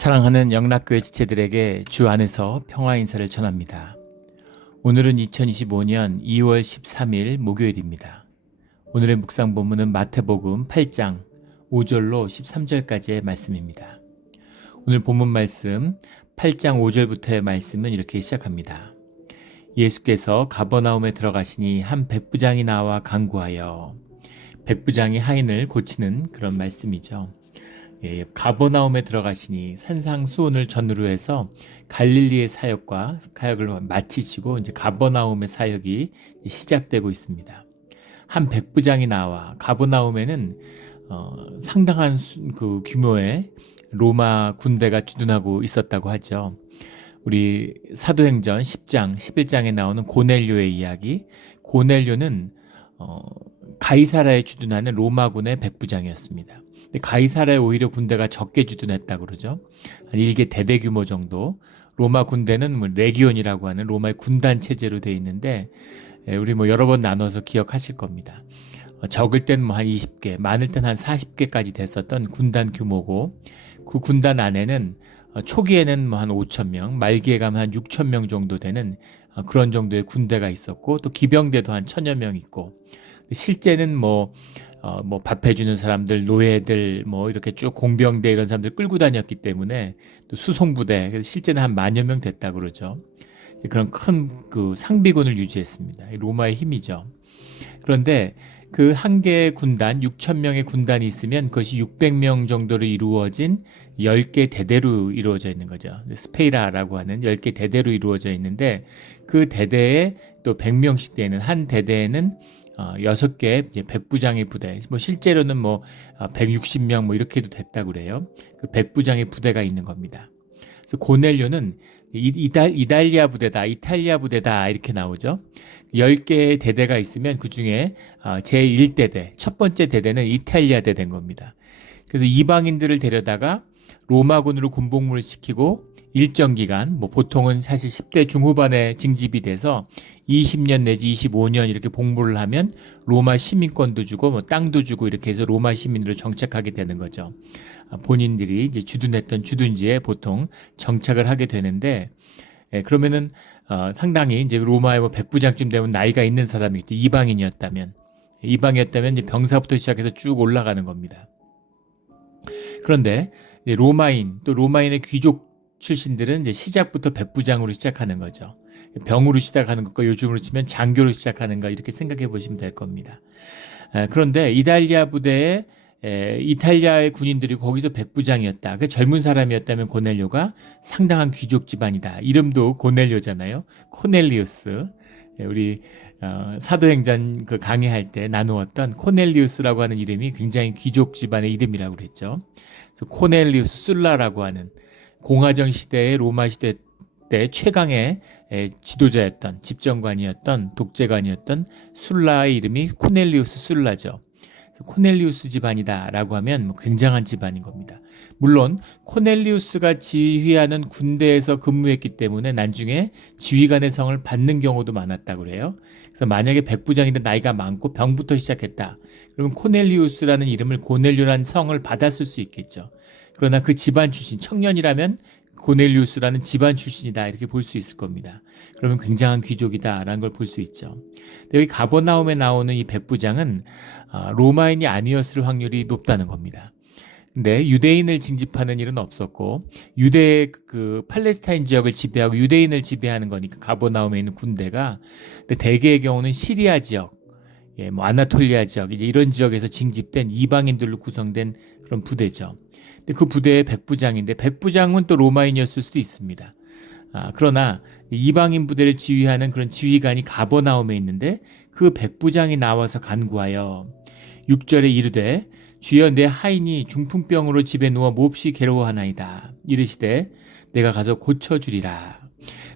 사랑하는 영락교회 지체들에게 주 안에서 평화 인사를 전합니다. 오늘은 2025년 2월 13일 목요일입니다. 오늘의 묵상 본문은 마태복음 8장 5절로 13절까지의 말씀입니다. 오늘 본문 말씀 8장 5절부터의 말씀은 이렇게 시작합니다. 예수께서 가버나움에 들어가시니 한 백부장이 나와 간구하여, 백부장이 하인을 고치는 그런 말씀이죠. 가버나움에 들어가시니 산상수훈을 전후로 해서 갈릴리의 사역을 마치시고 이제 가버나움의 사역이 시작되고 있습니다. 한 백부장이 나와 가버나움에는 상당한 그 규모의 로마 군대가 주둔하고 있었다고 하죠. 우리 사도행전 10장, 11장에 나오는 고넬료의 이야기. 고넬료는 가이사라에 주둔하는 로마군의 백부장이었습니다. 가이사라에 오히려 군대가 적게 주둔했다고 그러죠. 한 1개 대대 규모 정도. 로마 군대는 레기온이라고 하는 로마의 군단 체제로 되어 있는데, 우리 여러 번 나눠서 기억하실 겁니다. 적을 땐 한 20개, 많을 땐 한 40개까지 됐었던 군단 규모고, 그 군단 안에는 초기에는 한 5,000명, 말기에 가면 한 6,000명 정도 되는 그런 정도의 군대가 있었고, 또 기병대도 한 1,000여 명 있고, 실제는 밥 해주는 사람들, 노예들, 이렇게 쭉 공병대 이런 사람들 끌고 다녔기 때문에 또 수송부대, 그래서 실제는 한 10,000여 명 됐다 그러죠. 그런 큰 그 상비군을 유지했습니다. 로마의 힘이죠. 그런데 그 한 개의 군단, 6,000명의 군단이 있으면 그것이 600명 정도로 이루어진 10개 대대로 이루어져 있는 거죠. 스페이라라고 하는 10개 대대로 이루어져 있는데, 그 대대에 또 100명씩 되는 한 대대에는 6개 백부장의 부대, 실제로는 160명 이렇게 해도 됐다고 그래요. 그 백부장의 부대가 있는 겁니다. 그래서 고넬료는 이탈리아 부대다 이렇게 나오죠. 10개의 대대가 있으면 그 중에 제1대대, 첫 번째 대대는 이탈리아 대대인 겁니다. 그래서 이방인들을 데려다가 로마군으로 군복무를 시키고 일정 기간, 보통은 사실 10대 중후반에 징집이 돼서 20년 내지 25년 이렇게 복무를 하면 로마 시민권도 주고 땅도 주고 이렇게 해서 로마 시민으로 정착하게 되는 거죠. 본인들이 이제 주둔했던 주둔지에 보통 정착을 하게 되는데, 그러면은 상당히 이제 로마의 백부장쯤 되면 나이가 있는 사람이겠죠. 이방인이었다면 이제 병사부터 시작해서 쭉 올라가는 겁니다. 그런데 로마인, 또 로마인의 귀족 출신들은 이제 시작부터 백부장으로 시작하는 거죠. 병으로 시작하는 것과 요즘으로 치면 장교로 시작하는 거, 이렇게 생각해 보시면 될 겁니다. 그런데 이탈리아 부대에 이탈리아의 군인들이 거기서 백부장이었다. 그 젊은 사람이었다면 고넬료가 상당한 귀족 집안이다. 이름도 고넬료잖아요. 코넬리우스. 우리 사도행전 그 강의할 때 나누었던 코넬리우스라고 하는 이름이 굉장히 귀족 집안의 이름이라고 그랬죠. 그래서 코넬리우스 술라라고 하는 공화정 시대의 로마 시대 때 최강의 지도자였던, 집정관이었던, 독재관이었던 술라의 이름이 코넬리우스 술라죠. 코넬리우스 집안이다라고 하면 굉장한 집안인 겁니다. 물론 코넬리우스가 지휘하는 군대에서 근무했기 때문에 나중에 지휘관의 성을 받는 경우도 많았다고 그래요. 그래서 만약에 백부장인데 나이가 많고 병부터 시작했다, 그러면 코넬리우스라는 이름을 고넬료라는 성을 받았을 수 있겠죠. 그러나 그 집안 출신, 청년이라면 고넬리우스라는 집안 출신이다, 이렇게 볼 수 있을 겁니다. 그러면 굉장한 귀족이다라는 걸 볼 수 있죠. 여기 가버나움에 나오는 이 백부장은 로마인이 아니었을 확률이 높다는 겁니다. 근데 유대인을 징집하는 일은 없었고, 유대 그 팔레스타인 지역을 지배하고 유대인을 지배하는 거니까 가버나움에 있는 군대가, 근데 대개의 경우는 시리아 지역, 아나톨리아 지역, 이런 지역에서 징집된 이방인들로 구성된 그런 부대죠. 근데 그 부대의 백부장인데, 백부장은 또 로마인이었을 수도 있습니다. 그러나 이방인 부대를 지휘하는 그런 지휘관이 가버나움에 있는데, 그 백부장이 나와서 간구하여 6절에 이르되, 주여 내 하인이 중풍병으로 집에 누워 몹시 괴로워하나이다. 이르시되 내가 가서 고쳐주리라.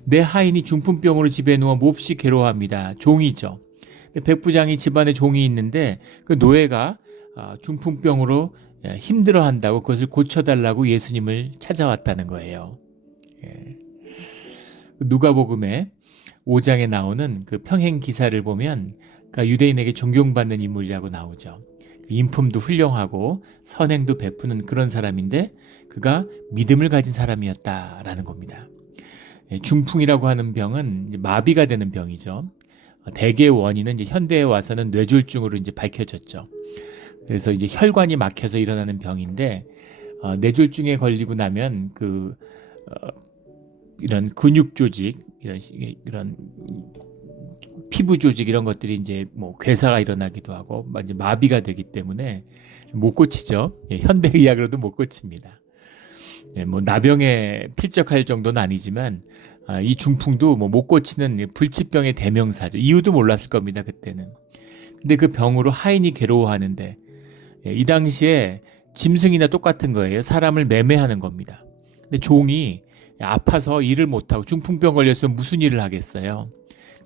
내 하인이 중풍병으로 집에 누워 몹시 괴로워합니다. 종이죠. 백부장이 집안에 종이 있는데, 그 노예가 중풍병으로 힘들어한다고 그것을 고쳐달라고 예수님을 찾아왔다는 거예요. 누가복음에 5장에 나오는 그 평행 기사를 보면 유대인에게 존경받는 인물이라고 나오죠. 인품도 훌륭하고 선행도 베푸는 그런 사람인데, 그가 믿음을 가진 사람이었다라는 겁니다. 중풍이라고 하는 병은 이제 마비가 되는 병이죠. 대개의 원인은 이제 현대에 와서는 뇌졸중으로 이제 밝혀졌죠. 그래서 이제 혈관이 막혀서 일어나는 병인데, 뇌졸중에 걸리고 나면 이런 근육 조직, 이런 피부 조직 이런 것들이 이제 뭐 괴사가 일어나기도 하고 이제 마비가 되기 때문에 못 고치죠. 현대 의학으로도 못 고칩니다. 뭐 나병에 필적할 정도는 아니지만 이 중풍도 뭐 못 고치는 불치병의 대명사죠. 이유도 몰랐을 겁니다, 그때는. 근데 그 병으로 하인이 괴로워하는데 이 당시에 짐승이나 똑같은 거예요. 사람을 매매하는 겁니다. 근데 종이 아파서 일을 못하고 중풍병 걸렸으면 무슨 일을 하겠어요.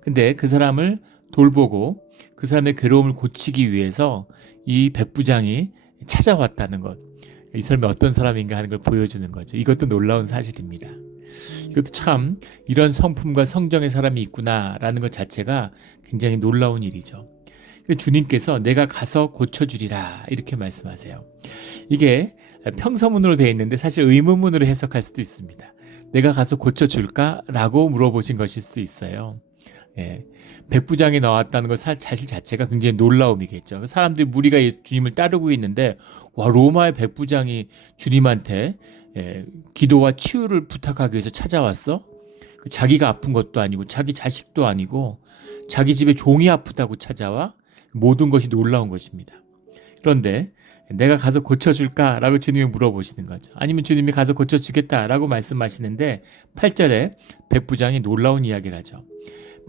근데 그 사람을 돌보고 그 사람의 괴로움을 고치기 위해서 이 백부장이 찾아왔다는 것. 이 사람이 어떤 사람인가 하는 걸 보여주는 거죠. 이것도 놀라운 사실입니다. 이것도 참 이런 성품과 성정의 사람이 있구나라는 것 자체가 굉장히 놀라운 일이죠. 주님께서 내가 가서 고쳐주리라 이렇게 말씀하세요. 이게 평서문으로 되어 있는데 사실 의문문으로 해석할 수도 있습니다. 내가 가서 고쳐줄까? 라고 물어보신 것일 수도 있어요. 백부장이 나왔다는 것 사실 자체가 굉장히 놀라움이겠죠. 사람들이 무리가 주님을 따르고 있는데 와, 로마의 백부장이 주님한테 기도와 치유를 부탁하기 위해서 찾아왔어? 자기가 아픈 것도 아니고 자기 자식도 아니고 자기 집에 종이 아프다고 찾아와? 모든 것이 놀라운 것입니다. 그런데 내가 가서 고쳐줄까? 라고 주님이 물어보시는 거죠. 아니면 주님이 가서 고쳐주겠다 라고 말씀하시는데 8절에 백부장이 놀라운 이야기를 하죠.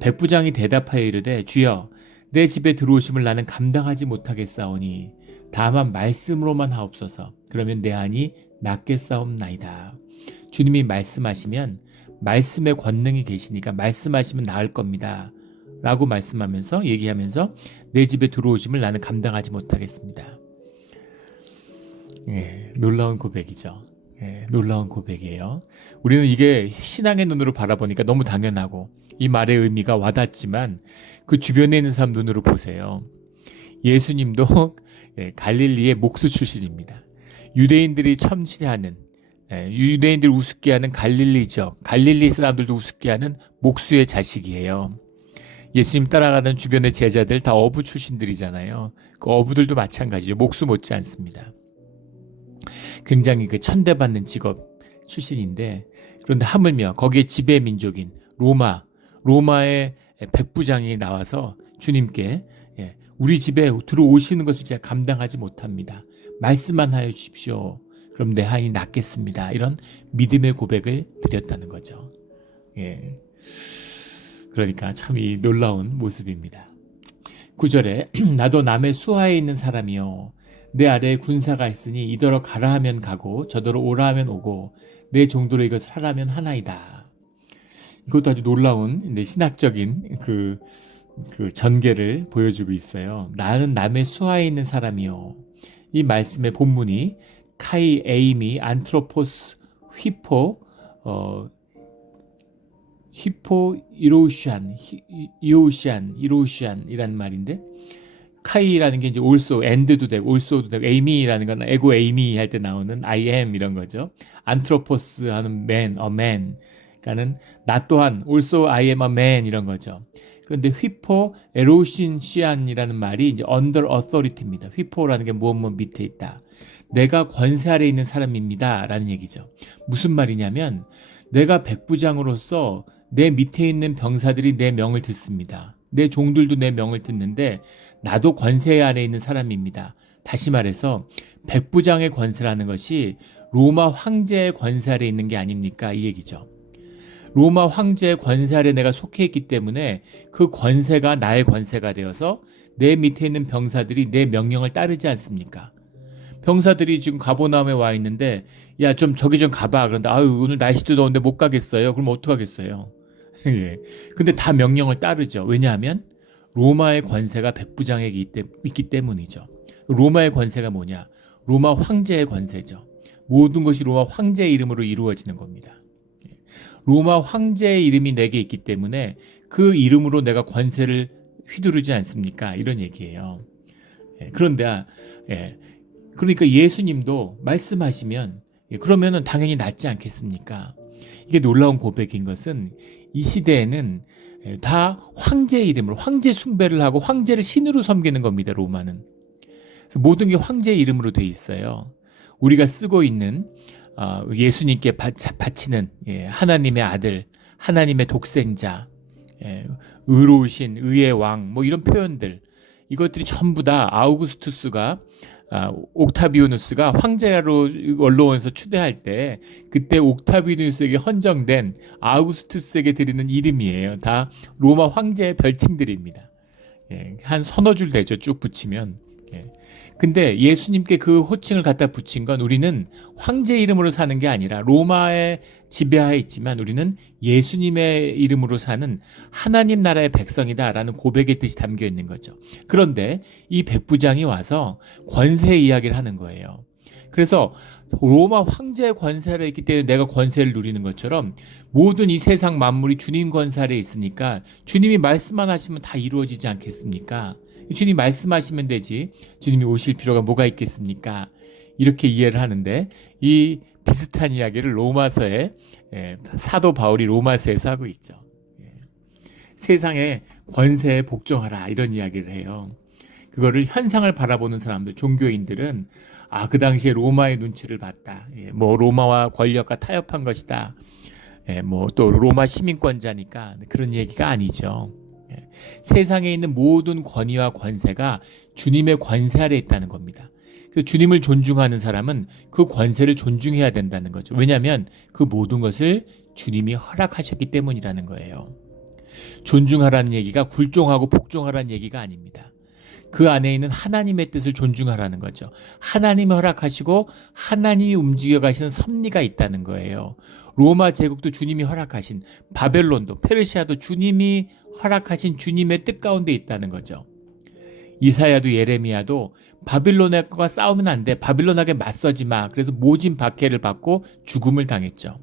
백부장이 대답하여 이르되 주여 내 집에 들어오심을 나는 감당하지 못하겠사오니 다만 말씀으로만 하옵소서. 그러면 내 안이 낫겠사옵나이다. 주님이 말씀하시면 말씀의 권능이 계시니까 말씀하시면 나을 겁니다. 라고 말씀하면서 얘기하면서 내 집에 들어오심을 나는 감당하지 못하겠습니다. 놀라운 고백이죠. 놀라운 고백이에요. 우리는 이게 신앙의 눈으로 바라보니까 너무 당연하고 이 말의 의미가 와닿지만 그 주변에 있는 사람 눈으로 보세요. 예수님도 갈릴리의 목수 출신입니다. 유대인들이 첨시하는 유대인들 우습게 하는 갈릴리 지역, 갈릴리 사람들도 우습게 하는 목수의 자식이에요. 예수님 따라가는 주변의 제자들 다 어부 출신들이잖아요. 그 어부들도 마찬가지죠. 목수 못지 않습니다. 굉장히 천대받는 직업 출신인데 그런데 하물며 거기에 지배 민족인 로마의 백부장이 나와서 주님께 우리 집에 들어오시는 것을 제가 감당하지 못합니다. 말씀만 하여 주십시오. 그럼 내 한이 낫겠습니다. 이런 믿음의 고백을 드렸다는 거죠. 그러니까 참 이 놀라운 모습입니다. 9절에 나도 남의 수하에 있는 사람이요 내 아래에 군사가 있으니 이더러 가라 하면 가고 저더러 오라 하면 오고 내 종도로 이것을 하라면 하나이다. 이것도 아주 놀라운 신학적인 그 전개를 보여주고 있어요. 나는 남의 수하에 있는 사람이요. 이 말씀의 본문이 카이 에이미 안트로포스 휘포 이로시안이란 말인데 카이라는 게 이제 also and도 되고 also도 되고 에이미라는 건 에고 에이미 할 때 나오는 I am 이런 거죠. 안트로포스 하는 man, a man. 그러니까는 나 또한 also I am a man 이런 거죠. 그런데 휘포 에로신시안이라는 말이 이제 under authority입니다. 휘포라는 게 무엇 밑에 있다. 내가 권세 아래 있는 사람입니다. 라는 얘기죠. 무슨 말이냐면 내가 백부장으로서 내 밑에 있는 병사들이 내 명을 듣습니다. 내 종들도 내 명을 듣는데 나도 권세 아래 있는 사람입니다. 다시 말해서 백부장의 권세라는 것이 로마 황제의 권세 아래 있는 게 아닙니까? 이 얘기죠. 로마 황제의 권세 아래 내가 속해 있기 때문에 그 권세가 나의 권세가 되어서 내 밑에 있는 병사들이 내 명령을 따르지 않습니까? 병사들이 지금 가버나움에 와 있는데 야 좀 저기 좀 가봐. 그런데 아유 오늘 날씨도 더운데 못 가겠어요. 그럼 어떡하겠어요? 예. 근데 다 명령을 따르죠. 왜냐하면 로마의 권세가 백부장에게 있기 때문이죠. 로마의 권세가 뭐냐? 로마 황제의 권세죠. 모든 것이 로마 황제의 이름으로 이루어지는 겁니다. 로마 황제의 이름이 내게 있기 때문에 그 이름으로 내가 권세를 휘두르지 않습니까? 이런 얘기예요. 그런데 그러니까 예수님도 말씀하시면 그러면은 당연히 낫지 않겠습니까? 이게 놀라운 고백인 것은 이 시대에는 다 황제의 이름으로 황제 숭배를 하고 황제를 신으로 섬기는 겁니다. 로마는. 그래서 모든 게 황제의 이름으로 돼 있어요. 우리가 쓰고 있는 예수님께 바치는 하나님의 아들, 하나님의 독생자, 의로우신 의의 왕, 뭐 이런 표현들, 이것들이 전부 다 아우구스투스가 옥타비아누스가 황제로 원로원에서 추대할 때 그때 옥타비아누스에게 헌정된 아우구스투스에게 드리는 이름이에요. 다 로마 황제의 별칭들입니다. 한 서너 줄 되죠. 쭉 붙이면. 근데 예수님께 그 호칭을 갖다 붙인 건 우리는 황제 이름으로 사는 게 아니라 로마의 지배하에 있지만 우리는 예수님의 이름으로 사는 하나님 나라의 백성이다라는 고백의 뜻이 담겨 있는 거죠. 그런데 이 백부장이 와서 권세의 이야기를 하는 거예요. 그래서 로마 황제의 권세 아래 있기 때문에 내가 권세를 누리는 것처럼 모든 이 세상 만물이 주님 권세 아래 있으니까 주님이 말씀만 하시면 다 이루어지지 않겠습니까? 주님 말씀하시면 되지 주님이 오실 필요가 뭐가 있겠습니까? 이렇게 이해를 하는데 이 비슷한 이야기를 로마서에 사도 바울이 로마서에서 하고 있죠. 세상의 권세에 복종하라 이런 이야기를 해요. 그거를 현상을 바라보는 사람들, 종교인들은 그 당시에 로마의 눈치를 봤다. 뭐 로마와 권력과 타협한 것이다. 뭐 또 로마 시민권자니까 그런 얘기가 아니죠. 세상에 있는 모든 권위와 권세가 주님의 권세 아래 있다는 겁니다. 그래서 주님을 존중하는 사람은 그 권세를 존중해야 된다는 거죠. 왜냐하면 그 모든 것을 주님이 허락하셨기 때문이라는 거예요. 존중하라는 얘기가 굴종하고 복종하라는 얘기가 아닙니다. 그 안에 있는 하나님의 뜻을 존중하라는 거죠. 하나님이 허락하시고 하나님이 움직여 가시는 섭리가 있다는 거예요. 로마 제국도 주님이 허락하신, 바벨론도 페르시아도 주님이 허락하신 주님의 뜻 가운데 있다는 거죠. 이사야도 예레미야도 바빌론과 싸우면 안 돼. 바빌론에게 맞서지 마. 그래서 모진 박해를 받고 죽음을 당했죠.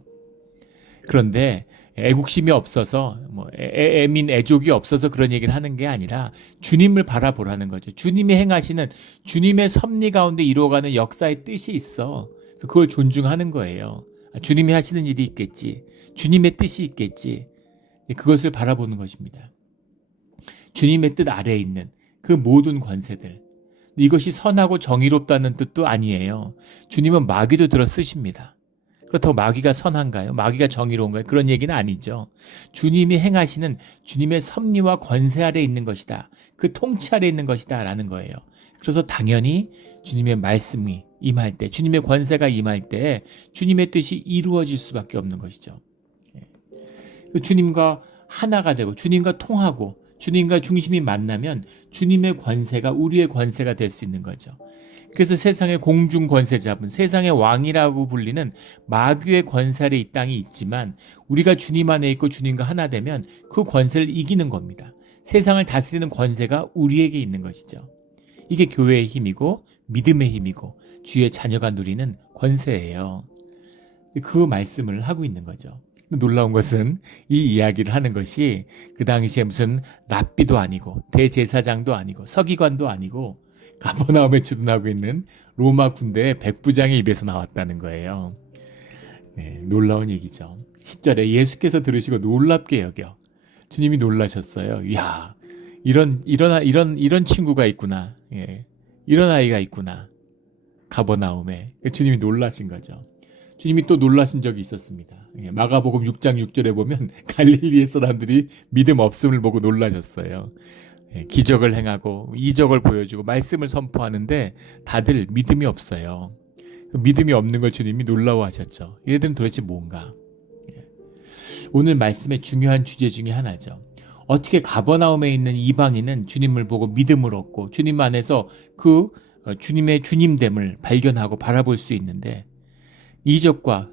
그런데 애국심이 없어서 애민 애족이 없어서 그런 얘기를 하는 게 아니라 주님을 바라보라는 거죠. 주님이 행하시는 주님의 섭리 가운데 이루어가는 역사의 뜻이 있어. 그래서 그걸 존중하는 거예요. 주님이 하시는 일이 있겠지. 주님의 뜻이 있겠지. 그것을 바라보는 것입니다. 주님의 뜻 아래에 있는 그 모든 권세들. 이것이 선하고 정의롭다는 뜻도 아니에요. 주님은 마귀도 들어 쓰십니다. 그렇다고 마귀가 선한가요? 마귀가 정의로운가요? 그런 얘기는 아니죠. 주님이 행하시는 주님의 섭리와 권세 아래 있는 것이다. 그 통치 아래 있는 것이다 라는 거예요. 그래서 당연히 주님의 말씀이 임할 때, 주님의 권세가 임할 때 주님의 뜻이 이루어질 수밖에 없는 것이죠. 주님과 하나가 되고 주님과 통하고 주님과 중심이 만나면 주님의 권세가 우리의 권세가 될 수 있는 거죠. 그래서 세상의 공중 권세 잡은 세상의 왕이라고 불리는 마귀의 권세 아래 이 땅이 있지만 우리가 주님 안에 있고 주님과 하나 되면 그 권세를 이기는 겁니다. 세상을 다스리는 권세가 우리에게 있는 것이죠. 이게 교회의 힘이고 믿음의 힘이고 주의 자녀가 누리는 권세예요. 그 말씀을 하고 있는 거죠. 놀라운 것은 이 이야기를 하는 것이 그 당시에 무슨 랍비도 아니고 대제사장도 아니고 서기관도 아니고 가버나움에 주둔하고 있는 로마 군대의 백부장의 입에서 나왔다는 거예요. 놀라운 얘기죠. 10절에 예수께서 들으시고 놀랍게 여겨 주님이 놀라셨어요. 이야, 이런 친구가 있구나. 이런 아이가 있구나. 가버나움에. 주님이 놀라신 거죠. 주님이 또 놀라신 적이 있었습니다. 마가복음 6장 6절에 보면 갈릴리의 사람들이 믿음 없음을 보고 놀라셨어요. 기적을 행하고 이적을 보여주고 말씀을 선포하는데 다들 믿음이 없어요. 믿음이 없는 걸 주님이 놀라워하셨죠. 얘들은 도대체 뭔가? 오늘 말씀의 중요한 주제 중에 하나죠. 어떻게 가버나움에 있는 이방인은 주님을 보고 믿음을 얻고 주님 안에서 그 주님의 주님됨을 발견하고 바라볼 수 있는데 이적과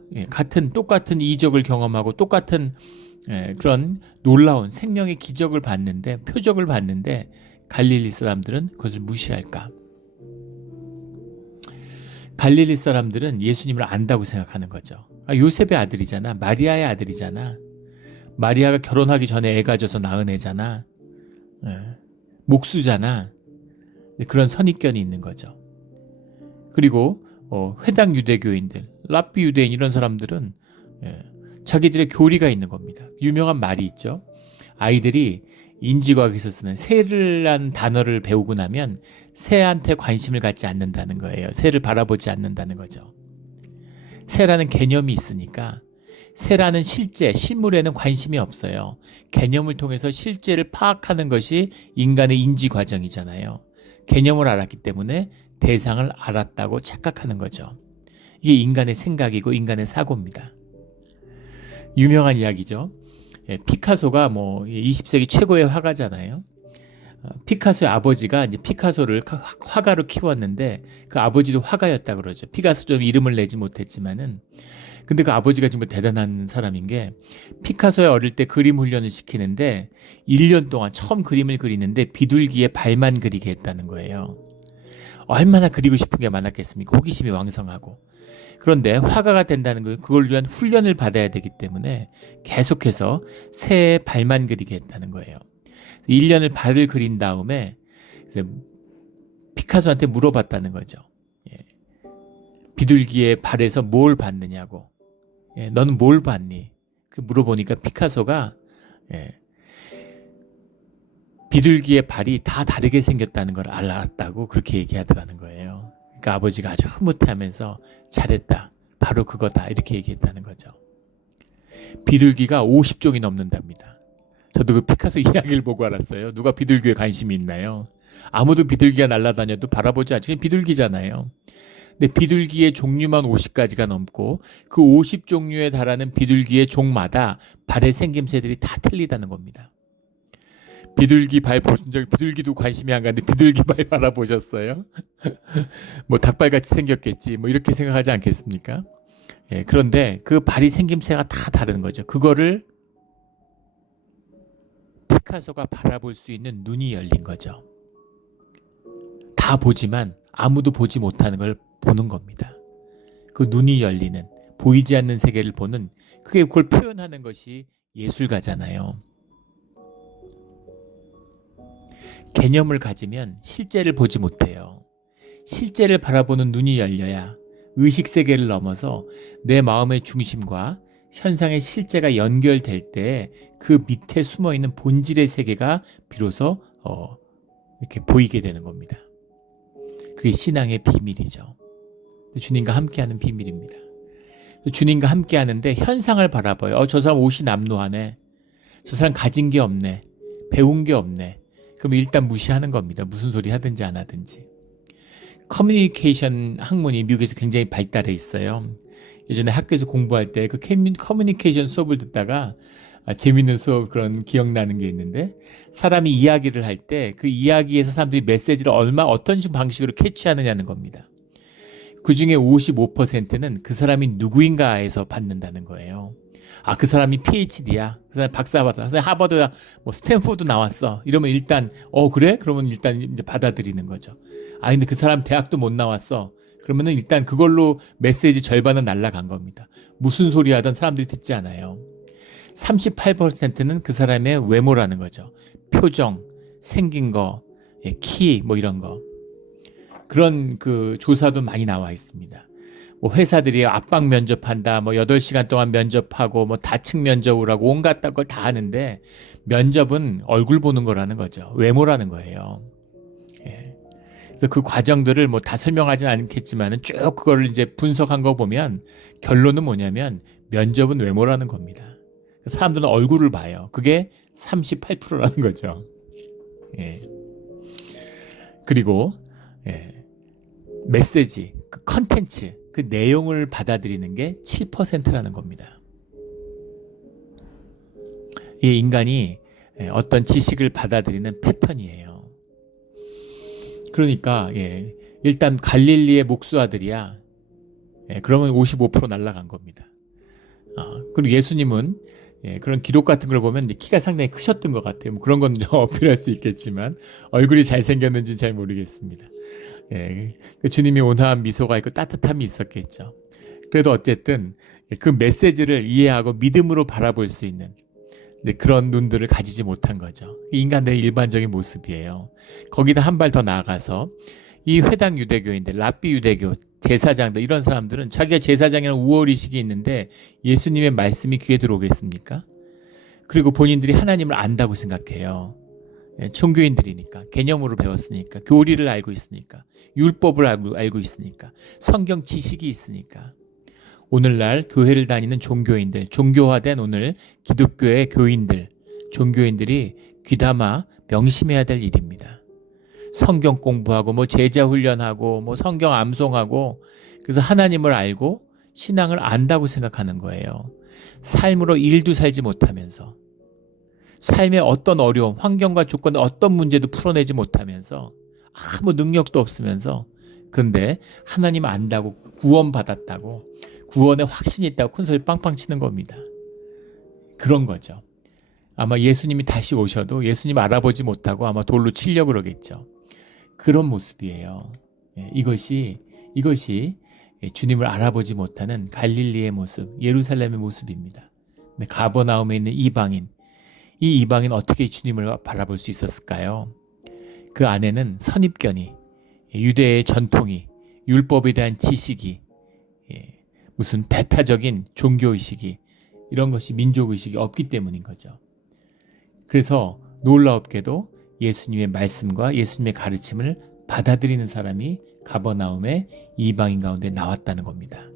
똑같은 이적을 경험하고 똑같은 그런 놀라운 생명의 기적을 봤는데 표적을 봤는데 갈릴리 사람들은 그것을 무시할까? 갈릴리 사람들은 예수님을 안다고 생각하는 거죠. 요셉의 아들이잖아. 마리아의 아들이잖아. 마리아가 결혼하기 전에 애 가져서 낳은 애잖아. 목수잖아. 그런 선입견이 있는 거죠. 그리고 회당 유대교인들, 랍비 유대인 이런 사람들은 자기들의 교리가 있는 겁니다. 유명한 말이 있죠. 아이들이 인지과학에서 쓰는 새라는 단어를 배우고 나면 새한테 관심을 갖지 않는다는 거예요. 새를 바라보지 않는다는 거죠. 새라는 개념이 있으니까 새라는 실물에는 관심이 없어요. 개념을 통해서 실제를 파악하는 것이 인간의 인지 과정이잖아요. 개념을 알았기 때문에 대상을 알았다고 착각하는 거죠. 이게 인간의 생각이고 인간의 사고입니다. 유명한 이야기죠. 피카소가 20세기 최고의 화가잖아요. 피카소의 아버지가 이제 피카소를 화가로 키웠는데 그 아버지도 화가였다 그러죠. 피카소 좀 이름을 내지 못했지만은 근데 그 아버지가 정말 대단한 사람인 게 피카소의 어릴 때 그림 훈련을 시키는데 1년 동안 처음 그림을 그리는데 비둘기의 발만 그리게 했다는 거예요. 얼마나 그리고 싶은 게 많았겠습니까? 호기심이 왕성하고. 그런데 화가가 된다는 건 그걸 위한 훈련을 받아야 되기 때문에 계속해서 새의 발만 그리게 했다는 거예요. 1년을 발을 그린 다음에 피카소한테 물어봤다는 거죠. 비둘기의 발에서 뭘 봤느냐고. 너는 뭘 봤니? 물어보니까 피카소가 비둘기의 발이 다 다르게 생겼다는 걸 알았다고 그렇게 얘기하더라는 거예요. 그러니까 아버지가 아주 흐뭇해하면서 잘했다. 바로 그거다. 이렇게 얘기했다는 거죠. 비둘기가 50종이 넘는답니다. 저도 그 피카소 이야기를 보고 알았어요. 누가 비둘기에 관심이 있나요? 아무도 비둘기가 날아다녀도 바라보지 않죠. 비둘기잖아요. 근데 비둘기의 종류만 50가지가 넘고 그 50종류에 달하는 비둘기의 종마다 발의 생김새들이 다 틀리다는 겁니다. 비둘기 발 보신 적, 비둘기도 관심이 안 가는데 비둘기 발 바라보셨어요? 닭발같이 생겼겠지. 이렇게 생각하지 않겠습니까? 그런데 그 발이 생김새가 다 다른 거죠. 그거를 피카소가 바라볼 수 있는 눈이 열린 거죠. 다 보지만 아무도 보지 못하는 걸 보는 겁니다. 그 눈이 열리는, 보이지 않는 세계를 보는, 그걸 표현하는 것이 예술가잖아요. 개념을 가지면 실제를 보지 못해요. 실제를 바라보는 눈이 열려야 의식세계를 넘어서 내 마음의 중심과 현상의 실제가 연결될 때 그 밑에 숨어있는 본질의 세계가 비로소 이렇게 보이게 되는 겁니다. 그게 신앙의 비밀이죠. 주님과 함께하는 비밀입니다. 주님과 함께하는데 현상을 바라봐요. 저 사람 옷이 남루하네. 저 사람 가진 게 없네. 배운 게 없네. 그럼 일단 무시하는 겁니다. 무슨 소리 하든지 안 하든지. 커뮤니케이션 학문이 미국에서 굉장히 발달해 있어요. 예전에 학교에서 공부할 때 그 커뮤니케이션 수업을 듣다가 재밌는 수업 그런 기억나는 게 있는데 사람이 이야기를 할 때 그 이야기에서 사람들이 메시지를 어떤 방식으로 캐치하느냐는 겁니다. 그 중에 55%는 그 사람이 누구인가에서 받는다는 거예요. 그 사람이 PhD야. 그 사람이 박사 받았어. 그 사람이 하버드야. 스탠포드 나왔어. 이러면 일단 그래? 그러면 일단 이제 받아들이는 거죠. 근데 그 사람 대학도 못 나왔어. 그러면은 일단 그걸로 메시지 절반은 날라간 겁니다. 무슨 소리 하든 사람들이 듣지 않아요. 38%는 그 사람의 외모라는 거죠. 표정, 생긴 거, 키, 이런 거. 그런 그 조사도 많이 나와 있습니다. 회사들이 압박 면접한다, 8시간 동안 면접하고, 다층 면접을 하고, 온갖 걸 다 하는데, 면접은 얼굴 보는 거라는 거죠. 외모라는 거예요. 그래서 그 과정들을 다 설명하지는 않겠지만, 쭉 그거를 이제 분석한 거 보면, 결론은 뭐냐면, 면접은 외모라는 겁니다. 사람들은 얼굴을 봐요. 그게 38%라는 거죠. 그리고, 메시지, 그 컨텐츠, 그 내용을 받아들이는 게 7%라는 겁니다. 이 인간이 어떤 지식을 받아들이는 패턴이에요. 그러니까 일단 갈릴리의 목수아들이야. 그러면 55% 날아간 겁니다. 그리고 예수님은 그런 기록 같은 걸 보면 키가 상당히 크셨던 것 같아요. 그런 건 좀 어필할 수 있겠지만 얼굴이 잘생겼는지는 잘 모르겠습니다. 주님이 온화한 미소가 있고 따뜻함이 있었겠죠. 그래도 어쨌든 그 메시지를 이해하고 믿음으로 바라볼 수 있는 그런 눈들을 가지지 못한 거죠. 인간의 일반적인 모습이에요. 거기다 한 발 더 나아가서 이 회당 유대교인들, 랍비 유대교 제사장들 이런 사람들은 자기가 제사장이라는 우월의식이 있는데 예수님의 말씀이 귀에 들어오겠습니까? 그리고 본인들이 하나님을 안다고 생각해요. 종교인들이니까, 개념으로 배웠으니까, 교리를 알고 있으니까, 율법을 알고 있으니까, 성경 지식이 있으니까. 오늘날 교회를 다니는 종교인들, 종교화된 오늘 기독교의 교인들, 종교인들이 귀담아 명심해야 될 일입니다. 성경 공부하고 제자 훈련하고 성경 암송하고 그래서 하나님을 알고 신앙을 안다고 생각하는 거예요. 삶으로 일도 살지 못하면서 삶의 어떤 어려움, 환경과 조건 어떤 문제도 풀어내지 못하면서 아무 능력도 없으면서 그런데 하나님 안다고 구원받았다고 구원에 확신이 있다고 큰소리 빵빵 치는 겁니다. 그런 거죠. 아마 예수님이 다시 오셔도 예수님 알아보지 못하고 아마 돌로 치려고 그러겠죠. 그런 모습이에요. 이것이 주님을 알아보지 못하는 갈릴리의 모습, 예루살렘의 모습입니다. 가버나움에 있는 이방인, 이 이방인 어떻게 주님을 바라볼 수 있었을까요? 그 안에는 선입견이, 유대의 전통이, 율법에 대한 지식이, 무슨 배타적인 종교의식이, 이런 것이 민족의식이 없기 때문인 거죠. 그래서 놀라웠게도 예수님의 말씀과 예수님의 가르침을 받아들이는 사람이 가버나움의 이방인 가운데 나왔다는 겁니다.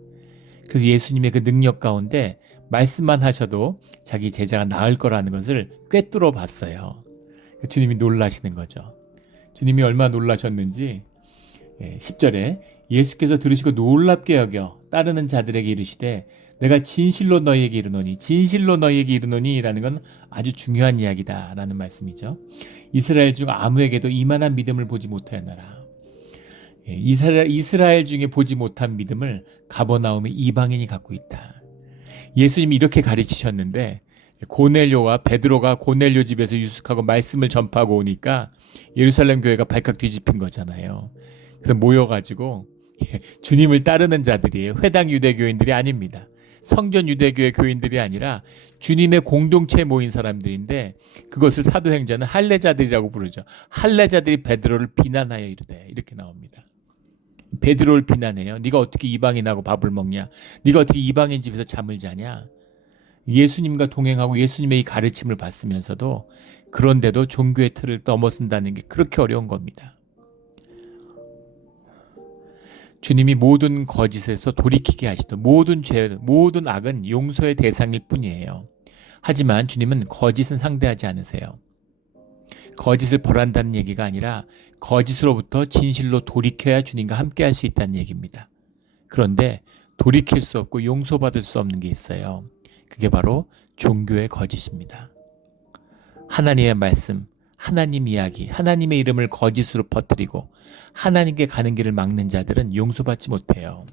그래서 예수님의 그 능력 가운데 말씀만 하셔도 자기 제자가 나을 거라는 것을 꿰뚫어 봤어요. 주님이 놀라시는 거죠. 주님이 얼마나 놀라셨는지 10절에 예수께서 들으시고 놀랍게 여겨 따르는 자들에게 이르시되 내가 진실로 너희에게 이르노니, 진실로 너희에게 이르노니 라는 건 아주 중요한 이야기다 라는 말씀이죠. 이스라엘 중 아무에게도 이만한 믿음을 보지 못하였나라. 이스라엘 중에 보지 못한 믿음을 가버나움의 이방인이 갖고 있다. 예수님이 이렇게 가르치셨는데 고넬료와 베드로가 고넬료 집에서 유숙하고 말씀을 전파하고 오니까 예루살렘 교회가 발칵 뒤집힌 거잖아요. 그래서 모여가지고 주님을 따르는 자들이에요. 회당 유대교인들이 아닙니다. 성전 유대교의 교인들이 아니라 주님의 공동체에 모인 사람들인데 그것을 사도행전은 할례자들이라고 부르죠. 할례자들이 베드로를 비난하여 이르되 이렇게 나옵니다. 베드로를 비난해요. 네가 어떻게 이방인하고 밥을 먹냐? 네가 어떻게 이방인 집에서 잠을 자냐? 예수님과 동행하고 예수님의 이 가르침을 받으면서도 그런데도 종교의 틀을 넘어선다는 게 그렇게 어려운 겁니다. 주님이 모든 거짓에서 돌이키게 하시듯 모든 죄, 모든 악은 용서의 대상일 뿐이에요. 하지만 주님은 거짓은 상대하지 않으세요. 거짓을 벌한다는 얘기가 아니라 거짓으로부터 진실로 돌이켜야 주님과 함께 할 수 있다는 얘기입니다. 그런데 돌이킬 수 없고 용서받을 수 없는 게 있어요. 그게 바로 종교의 거짓입니다. 하나님의 말씀, 하나님 이야기, 하나님의 이름을 거짓으로 퍼뜨리고 하나님께 가는 길을 막는 자들은 용서받지 못해요.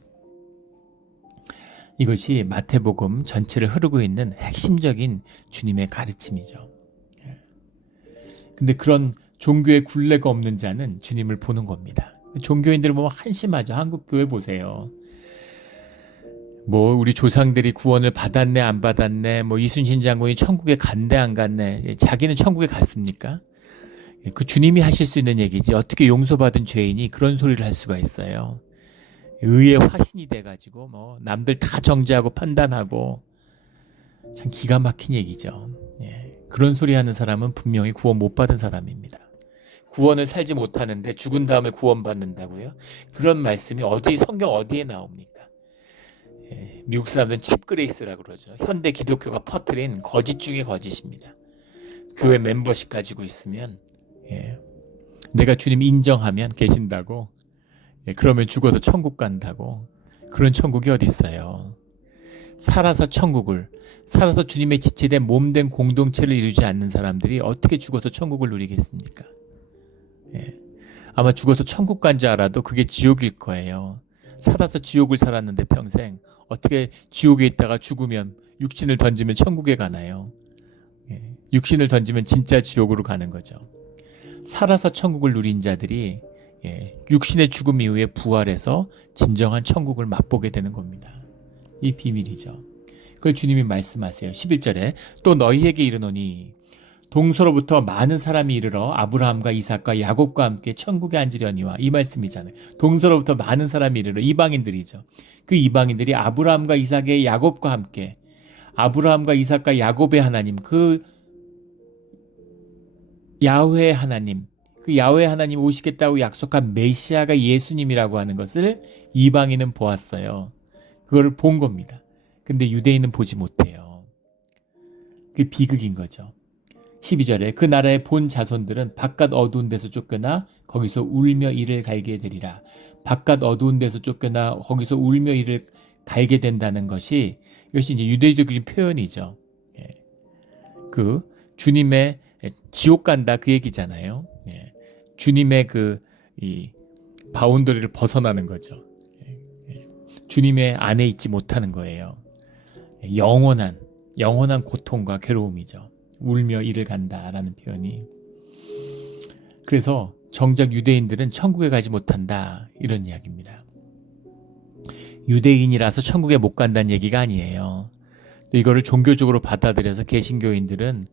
이것이 마태복음 전체를 흐르고 있는 핵심적인 주님의 가르침이죠. 근데 그런 종교의 굴레가 없는 자는 주님을 보는 겁니다. 종교인들 보면 한심하죠. 한국 교회 보세요. 우리 조상들이 구원을 받았네 안 받았네, 이순신 장군이 천국에 갔네 안 갔네, 자기는 천국에 갔습니까? 그 주님이 하실 수 있는 얘기지 어떻게 용서받은 죄인이 그런 소리를 할 수가 있어요. 의의 화신이 돼가지고 남들 다 정죄하고 판단하고 참 기가 막힌 얘기죠. 그런 소리 하는 사람은 분명히 구원 못 받은 사람입니다. 구원을 살지 못하는데 죽은 다음에 구원받는다고요? 그런 말씀이 성경 어디에 나옵니까? 미국 사람들은 칩그레이스라고 그러죠. 현대 기독교가 퍼뜨린 거짓 중에 거짓입니다. 교회 멤버십 가지고 있으면 내가 주님 인정하면 계신다고, 그러면 죽어도 천국 간다고. 그런 천국이 어디 있어요? 살아서 주님의 지체된 몸된 공동체를 이루지 않는 사람들이 어떻게 죽어서 천국을 누리겠습니까? 아마 죽어서 천국 간 줄 알아도 그게 지옥일 거예요. 살아서 지옥을 살았는데 평생 어떻게 지옥에 있다가 죽으면 육신을 던지면 천국에 가나요? 육신을 던지면 진짜 지옥으로 가는 거죠. 살아서 천국을 누린 자들이 육신의 죽음 이후에 부활해서 진정한 천국을 맛보게 되는 겁니다. 이 비밀이죠. 그걸 주님이 말씀하세요. 11절에 또 너희에게 이르노니 동서로부터 많은 사람이 이르러 아브라함과 이삭과 야곱과 함께 천국에 앉으려니와, 이 말씀이잖아요. 동서로부터 많은 사람이 이르러, 이방인들이죠. 그 이방인들이 아브라함과 이삭의 야곱과 함께, 아브라함과 이삭과 야곱의 하나님, 그 야훼 하나님, 그 야훼 하나님 오시겠다고 약속한 메시아가 예수님이라고 하는 것을 이방인은 보았어요. 그걸 본 겁니다. 근데 유대인은 보지 못해요. 그게 비극인 거죠. 12절에 그 나라의 본 자손들은 바깥 어두운 데서 쫓겨나 거기서 울며 이를 갈게 되리라. 바깥 어두운 데서 쫓겨나 거기서 울며 이를 갈게 된다는 것이, 이것이 이제 유대적인 표현이죠. 그 주님의 지옥 간다, 그 얘기잖아요. 주님의 이 바운더리를 벗어나는 거죠. 주님의 안에 있지 못하는 거예요. 영원한 고통과 괴로움이죠. 울며 이를 간다라는 표현이. 그래서 정작 유대인들은 천국에 가지 못한다, 이런 이야기입니다. 유대인이라서 천국에 못 간다는 얘기가 아니에요. 또 이거를 종교적으로 받아들여서 개신교인들은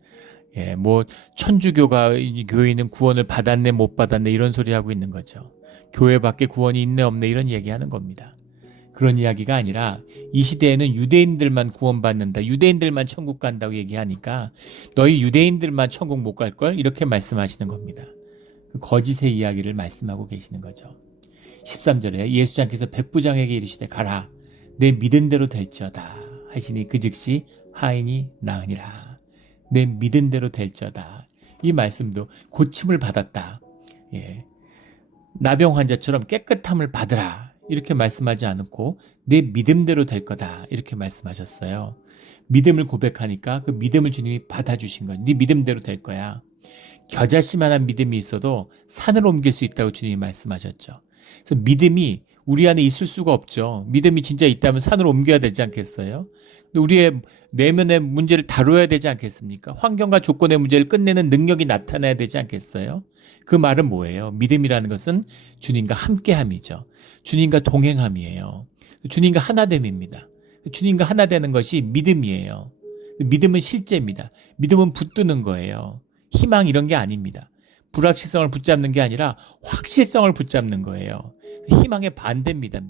천주교가 교인은 구원을 받았네 못 받았네 이런 소리 하고 있는 거죠. 교회 밖에 구원이 있네 없네 이런 얘기하는 겁니다. 그런 이야기가 아니라 이 시대에는 유대인들만 구원받는다, 유대인들만 천국 간다고 얘기하니까 너희 유대인들만 천국 못 갈걸, 이렇게 말씀하시는 겁니다. 그 거짓의 이야기를 말씀하고 계시는 거죠. 13절에 예수장께서 백부장에게 이르시되 가라, 내 믿은 대로 될지어다 하시니 그 즉시 하인이 나으니라. 내 믿은 대로 될지어다. 이 말씀도 고침을 받았다, 나병 환자처럼 깨끗함을 받으라 이렇게 말씀하지 않고 내 믿음대로 될 거다 이렇게 말씀하셨어요. 믿음을 고백하니까 그 믿음을 주님이 받아주신 거예요. 네 믿음대로 될 거야. 겨자씨만한 믿음이 있어도 산을 옮길 수 있다고 주님이 말씀하셨죠. 그래서 믿음이 우리 안에 있을 수가 없죠. 믿음이 진짜 있다면 산을 옮겨야 되지 않겠어요? 우리의 내면의 문제를 다뤄야 되지 않겠습니까? 환경과 조건의 문제를 끝내는 능력이 나타나야 되지 않겠어요? 그 말은 뭐예요? 믿음이라는 것은 주님과 함께함이죠. 주님과 동행함이에요. 주님과 하나됨입니다. 주님과 하나 되는 것이 믿음이에요. 믿음은 실제입니다. 믿음은 붙드는 거예요. 희망 이런 게 아닙니다. 불확실성을 붙잡는 게 아니라 확실성을 붙잡는 거예요. 희망의 반대입니다.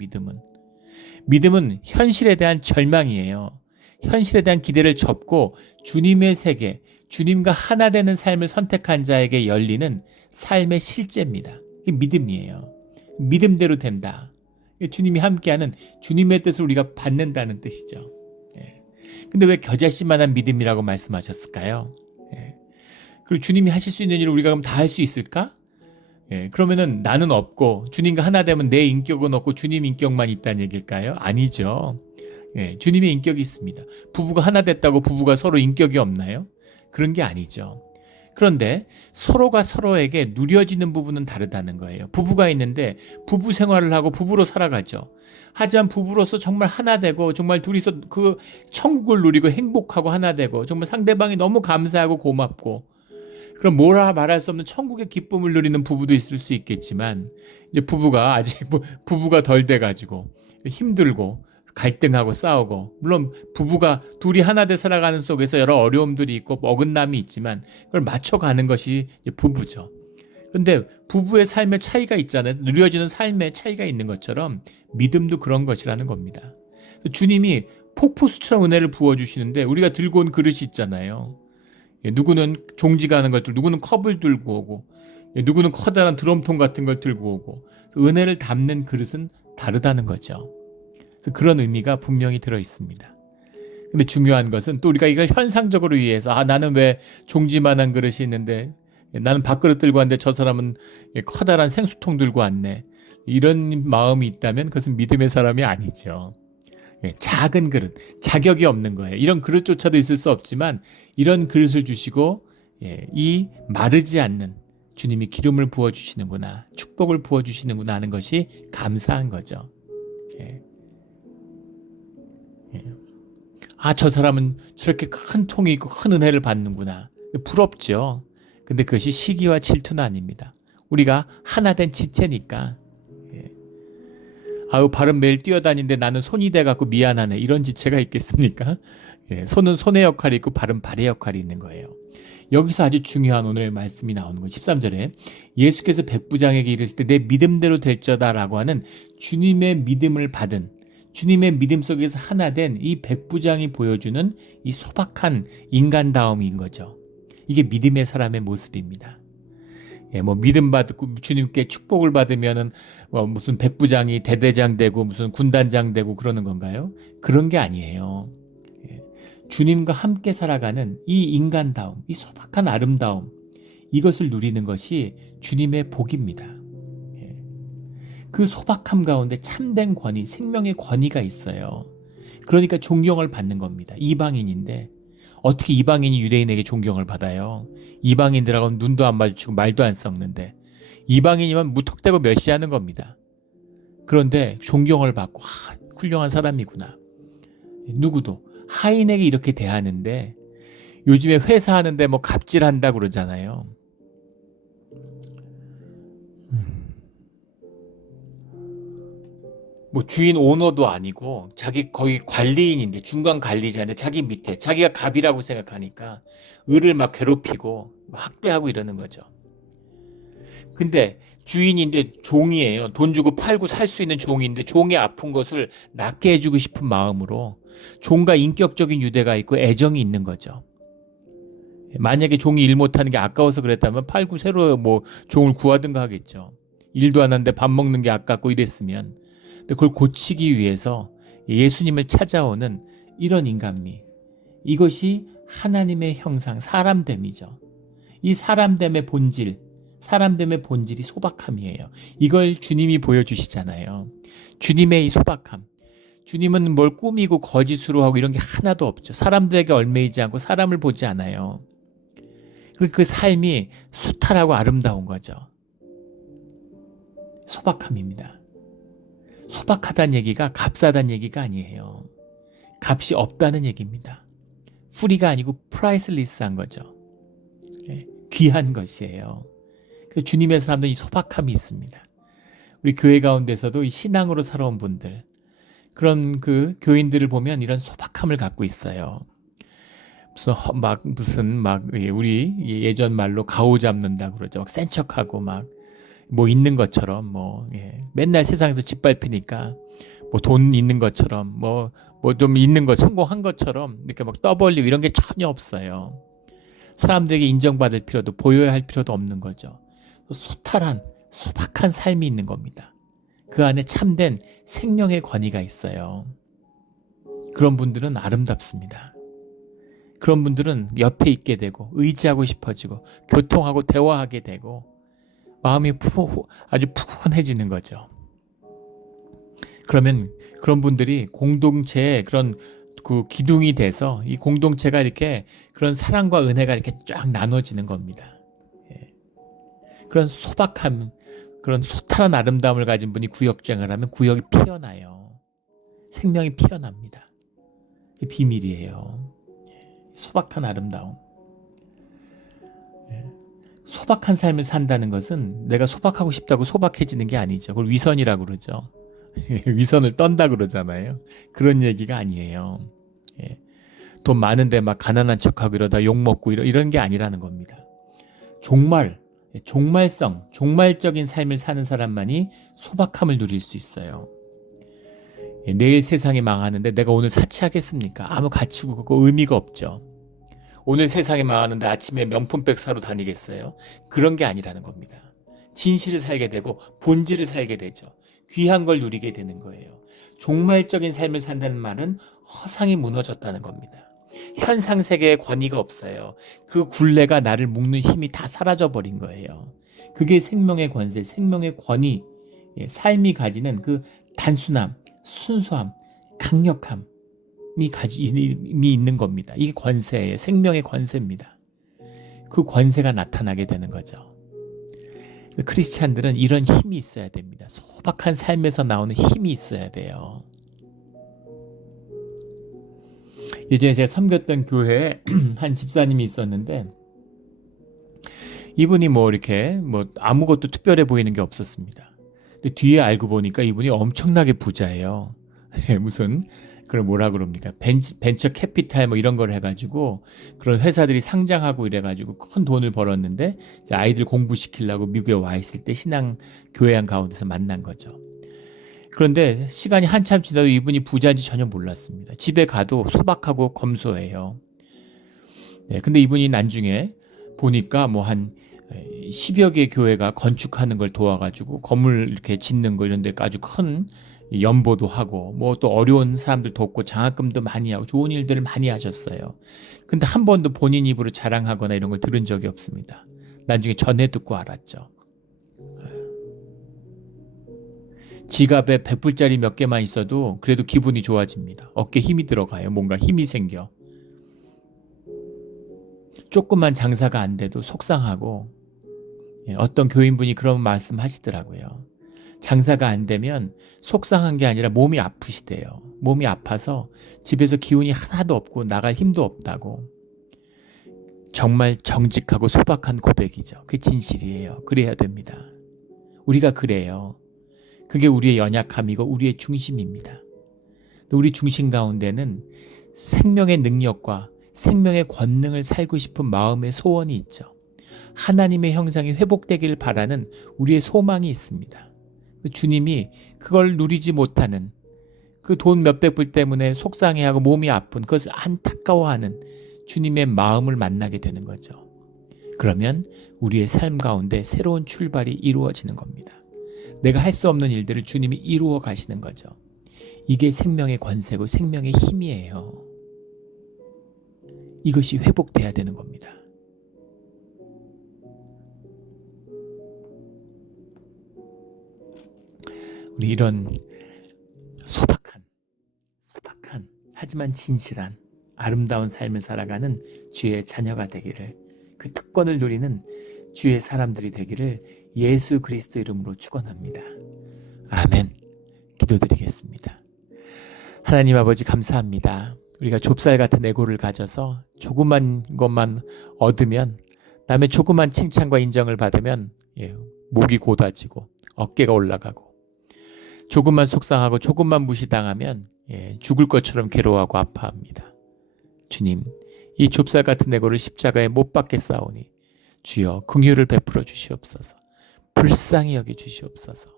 믿음은 현실에 대한 절망이에요. 현실에 대한 기대를 접고 주님의 세계, 주님과 하나 되는 삶을 선택한 자에게 열리는 삶의 실제입니다. 이게 믿음이에요. 믿음대로 된다. 주님이 함께하는 주님의 뜻을 우리가 받는다는 뜻이죠. 근데 왜 겨자씨만한 믿음이라고 말씀하셨을까요? 그리고 주님이 하실 수 있는 일을 우리가 그럼 다 할 수 있을까? 그러면은 나는 없고 주님과 하나 되면 내 인격은 없고 주님 인격만 있다는 얘기일까요? 아니죠. 주님의 인격이 있습니다. 부부가 하나 됐다고 부부가 서로 인격이 없나요? 그런 게 아니죠. 그런데 서로가 서로에게 누려지는 부분은 다르다는 거예요. 부부가 있는데 부부 생활을 하고 부부로 살아가죠. 하지만 부부로서 정말 하나 되고 정말 둘이서 그 천국을 누리고 행복하고 하나 되고 정말 상대방이 너무 감사하고 고맙고 그럼 뭐라 말할 수 없는 천국의 기쁨을 누리는 부부도 있을 수 있겠지만 이제 부부가 아직 부부가 덜 돼가지고 힘들고 갈등하고 싸우고 물론 부부가 둘이 하나 돼 살아가는 속에서 여러 어려움들이 있고 어긋남이 있지만 그걸 맞춰가는 것이 부부죠. 그런데 부부의 삶의 차이가 있잖아요. 누려지는 삶의 차이가 있는 것처럼 믿음도 그런 것이라는 겁니다. 주님이 폭포수처럼 은혜를 부어주시는데 우리가 들고 온 그릇이 있잖아요. 누구는 종지가 하는 것들, 누구는 컵을 들고 오고 누구는 커다란 드럼통 같은 걸 들고 오고 은혜를 담는 그릇은 다르다는 거죠. 그런 의미가 분명히 들어 있습니다. 근데 중요한 것은 또 우리가 이걸 현상적으로 이해해서 나는 왜 종지만한 그릇이 있는데 나는 밥그릇 들고 왔는데 저 사람은 커다란 생수통 들고 왔네. 이런 마음이 있다면 그것은 믿음의 사람이 아니죠. 작은 그릇, 자격이 없는 거예요. 이런 그릇조차도 있을 수 없지만 이런 그릇을 주시고 이 마르지 않는 주님이 기름을 부어주시는구나, 축복을 부어주시는구나 하는 것이 감사한 거죠. 저 사람은 저렇게 큰 통이 있고 큰 은혜를 받는구나. 부럽죠. 근데 그것이 시기와 질투는 아닙니다. 우리가 하나 된 지체니까. 발은 매일 뛰어다니는데 나는 손이 돼갖고 미안하네. 이런 지체가 있겠습니까? 손은 손의 역할이 있고 발은 발의 역할이 있는 거예요. 여기서 아주 중요한 오늘의 말씀이 나오는 거예요. 13절에 예수께서 백부장에게 이르실 때 내 믿음대로 될저다라고 하는 주님의 믿음을 받은, 주님의 믿음 속에서 하나 된 이 백부장이 보여주는 이 소박한 인간다움인 거죠. 이게 믿음의 사람의 모습입니다. 뭐 믿음 받고 주님께 축복을 받으면은 뭐 무슨 백부장이 대대장 되고 무슨 군단장 되고 그러는 건가요? 그런 게 아니에요. 주님과 함께 살아가는 이 인간다움, 이 소박한 아름다움, 이것을 누리는 것이 주님의 복입니다. 그 소박함 가운데 참된 권위, 생명의 권위가 있어요. 그러니까 존경을 받는 겁니다. 이방인인데 어떻게 이방인이 유대인에게 존경을 받아요? 이방인들하고는 눈도 안 마주치고 말도 안 섞는데 이방인이면 무턱대고 멸시하는 겁니다. 그런데 존경을 받고 훌륭한 사람이구나. 누구도 하인에게 이렇게 대하는데 요즘에 회사 하는데 뭐 갑질한다 그러잖아요. 뭐 주인 오너도 아니고 자기 거기 관리인인데 중간 관리자인데 자기 밑에 자기가 갑이라고 생각하니까 을을 막 괴롭히고 막 학대하고 이러는 거죠. 근데 주인인데 종이에요. 돈 주고 팔고 살 수 있는 종인데 종의 아픈 것을 낫게 해주고 싶은 마음으로 종과 인격적인 유대가 있고 애정이 있는 거죠. 만약에 종이 일 못하는 게 아까워서 그랬다면 팔고 새로 뭐 종을 구하든가 하겠죠. 일도 안 하는데 밥 먹는 게 아깝고 이랬으면. 근데 그걸 고치기 위해서 예수님을 찾아오는 이런 인간미, 이것이 하나님의 형상, 사람됨이죠. 이 사람됨의 본질, 사람됨의 본질이 소박함이에요. 이걸 주님이 보여주시잖아요. 주님의 이 소박함, 주님은 뭘 꾸미고 거짓으로 하고 이런 게 하나도 없죠. 사람들에게 얽매이지 않고 사람을 보지 않아요. 그 삶이 수탈하고 아름다운 거죠. 소박함입니다. 소박하다는 얘기가 값싸다는 얘기가 아니에요. 값이 없다는 얘기입니다. 프리가 아니고 프라이슬리스한 거죠. 귀한 것이에요. 주님의 사람들은 이 소박함이 있습니다. 우리 교회 가운데서도 이 신앙으로 살아온 분들, 그런 그 교인들을 보면 이런 소박함을 갖고 있어요. 무슨 우리 예전 말로 가오 잡는다 그러죠. 막 센 척하고 막 뭐 있는 것처럼 맨날 세상에서 짓밟히니까 뭐 돈 있는 것처럼 뭐 좀 있는 거 성공한 것처럼 이렇게 막 떠벌리고 이런 게 전혀 없어요. 사람들에게 인정받을 필요도 보여야 할 필요도 없는 거죠. 소탈한 소박한 삶이 있는 겁니다. 그 안에 참된 생명의 권위가 있어요. 그런 분들은 아름답습니다. 그런 분들은 옆에 있게 되고 의지하고 싶어지고 교통하고 대화하게 되고 마음이 아주 푸근해지는 거죠. 그러면 그런 분들이 공동체의 그런 그 기둥이 돼서 이 공동체가 이렇게 그런 사랑과 은혜가 이렇게 쫙 나눠지는 겁니다. 그런 소박함, 그런 소탈한 아름다움을 가진 분이 구역장을 하면 구역이 피어나요. 생명이 피어납니다. 이게 비밀이에요. 소박한 아름다움. 소박한 삶을 산다는 것은 내가 소박하고 싶다고 소박해지는 게 아니죠. 그걸 위선이라고 그러죠. 위선을 떤다 그러잖아요. 그런 얘기가 아니에요. 돈 많은데 막 가난한 척하고 이러다 욕먹고 이런 게 아니라는 겁니다. 종말성, 종말적인 삶을 사는 사람만이 소박함을 누릴 수 있어요. 내일 세상이 망하는데 내가 오늘 사치하겠습니까? 아무 가치고 그거 의미가 없죠. 오늘 세상이 망하는데 아침에 명품백 사러 다니겠어요? 그런 게 아니라는 겁니다. 진실을 살게 되고 본질을 살게 되죠. 귀한 걸 누리게 되는 거예요. 종말적인 삶을 산다는 말은 허상이 무너졌다는 겁니다. 현상 세계에 권위가 없어요. 그 굴레가 나를 묶는 힘이 다 사라져버린 거예요. 그게 생명의 권세, 생명의 권위, 삶이 가지는 그 단순함, 순수함, 강력함이 있는 겁니다. 이게 권세예요. 생명의 권세입니다. 그 권세가 나타나게 되는 거죠. 크리스찬들은 이런 힘이 있어야 됩니다. 소박한 삶에서 나오는 힘이 있어야 돼요. 예전에 제가 섬겼던 교회에 한 집사님이 있었는데 이분이 이렇게 아무것도 특별해 보이는 게 없었습니다. 근데 뒤에 알고 보니까 이분이 엄청나게 부자예요. 무슨 그걸 뭐라 그럽니까? 벤처 캐피탈 뭐 이런 걸 해가지고 그런 회사들이 상장하고 이래가지고 큰 돈을 벌었는데 이제 아이들 공부시키려고 미국에 와 있을 때 신앙 교회한 가운데서 만난 거죠. 그런데 시간이 한참 지나도 이분이 부자인지 전혀 몰랐습니다. 집에 가도 소박하고 검소해요. 네, 근데 이분이 나중에 보니까 뭐 한 10여 개 교회가 건축하는 걸 도와가지고 건물 이렇게 짓는 거 이런 데 아주 큰 연보도 하고 뭐 또 어려운 사람들 돕고 장학금도 많이 하고 좋은 일들을 많이 하셨어요. 근데 한 번도 본인 입으로 자랑하거나 이런 걸 들은 적이 없습니다. 나중에 전해 듣고 알았죠. 지갑에 100불짜리 몇 개만 있어도 그래도 기분이 좋아집니다. 어깨에 힘이 들어가요. 뭔가 힘이 생겨. 조금만 장사가 안 돼도 속상하고, 어떤 교인분이 그런 말씀 하시더라고요. 장사가 안 되면 속상한 게 아니라 몸이 아프시대요. 몸이 아파서 집에서 기운이 하나도 없고 나갈 힘도 없다고. 정말 정직하고 소박한 고백이죠. 그게 진실이에요. 그래야 됩니다. 우리가 그래요. 그게 우리의 연약함이고 우리의 중심입니다. 우리 중심 가운데는 생명의 능력과 생명의 권능을 살고 싶은 마음의 소원이 있죠. 하나님의 형상이 회복되기를 바라는 우리의 소망이 있습니다. 주님이 그걸 누리지 못하는 그 돈 몇백 불 때문에 속상해하고 몸이 아픈 그것을 안타까워하는 주님의 마음을 만나게 되는 거죠. 그러면 우리의 삶 가운데 새로운 출발이 이루어지는 겁니다. 내가 할 수 없는 일들을 주님이 이루어 가시는 거죠. 이게 생명의 권세고 생명의 힘이에요. 이것이 회복돼야 되는 겁니다. 우리 이런 소박한 하지만 진실한 아름다운 삶을 살아가는 주의 자녀가 되기를, 그 특권을 누리는 주의 사람들이 되기를 예수 그리스도 이름으로 축원합니다. 아멘. 기도드리겠습니다. 하나님 아버지 감사합니다. 우리가 좁쌀 같은 애고를 가져서 조그만 것만 얻으면, 남의 조그만 칭찬과 인정을 받으면 목이 고다지고 어깨가 올라가고, 조금만 속상하고 조금만 무시당하면 죽을 것처럼 괴로워하고 아파합니다. 주님, 이 좁쌀 같은 애고를 십자가에 못 박겠사오니 주여 긍휼을 베풀어 주시옵소서. 불쌍히 여겨 주시옵소서.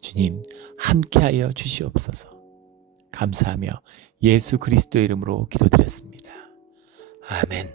주님, 함께하여 주시옵소서. 감사하며 예수 그리스도의 이름으로 기도드렸습니다. 아멘.